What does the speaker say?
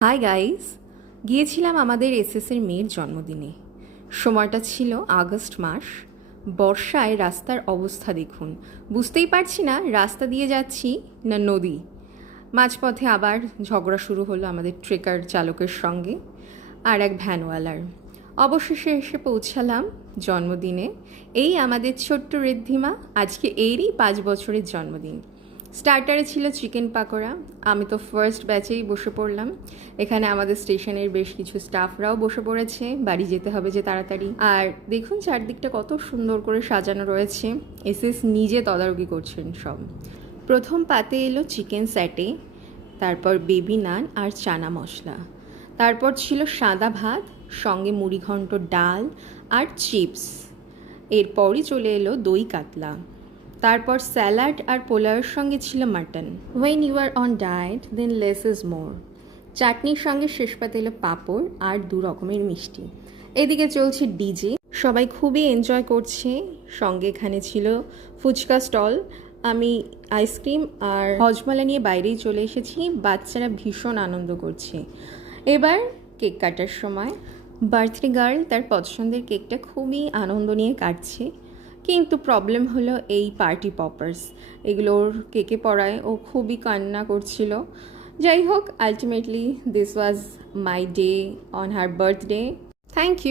Hi guys, গিয়েছিলাম আমাদের এসএসের মেয়ের জন্মদিনে। সময়টা ছিল আগস্ট মাস। বর্ষায় রাস্তার অবস্থা দেখুন, বুঝতেই পারছি না রাস্তা দিয়ে যাচ্ছি না নদী। মাঝপথে আবার ঝগড়া শুরু হলো আমাদের ট্রেকার চালকের সঙ্গে আর এক ভ্যানওয়ালার। অবশেষে এসে পৌঁছালাম জন্মদিনে। এই আমাদের ছোট্ট ঋদ্ধিমা, আজকে এরই 5 বছরের জন্মদিন। স্টার্টারে ছিল চিকেন পাকোড়া। আমি তো ফার্স্ট ব্যাচেই বসে পড়লাম। এখানে আমাদের স্টেশনের বেশ কিছু স্টাফরাও বসে পড়েছে, বাড়ি যেতে হবে যে তাড়াতাড়ি। আর দেখুন চারদিকটা কত সুন্দর করে সাজানো রয়েছে। এসএস নিজে তদারকি করছেন সব। প্রথম পাতে এলো চিকেন স্যাটে, তারপর বেবি নান আর চানা মশলা, তারপর ছিল সাদা ভাত, সঙ্গে মুড়িঘণ্ট, ডাল আর চিপস। এরপরই চলে এলো দই কাতলা, তারপর স্যালাড আর পোলাওয়ের সঙ্গে ছিল mutton. When you are on diet then less is more. চাটনির সঙ্গে শেষ পাতে এলো পাঁপড় আর 2 রকমের মিষ্টি। এদিকে চলছে ডিজে, সবাই খুবই এনজয় করছে। সঙ্গে এখানে ছিল ফুচকা স্টল। আমি আইসক্রিম আর হজমলা নিয়ে বাইরেই চলে এসেছি। বাচ্চারা ভীষণ আনন্দ করছে। এবার কেক কাটার সময় বার্থডে গার্ল তার পছন্দের কেকটা খুবই আনন্দ নিয়ে কাটছে, কিন্তু প্রবলেম হলো এই পার্টি পপার্স এগুলোর কেকে পড়ায় ও খুবই কান্না করছিল। যাই হোক, ultimately this was my day on her birthday. Thank you.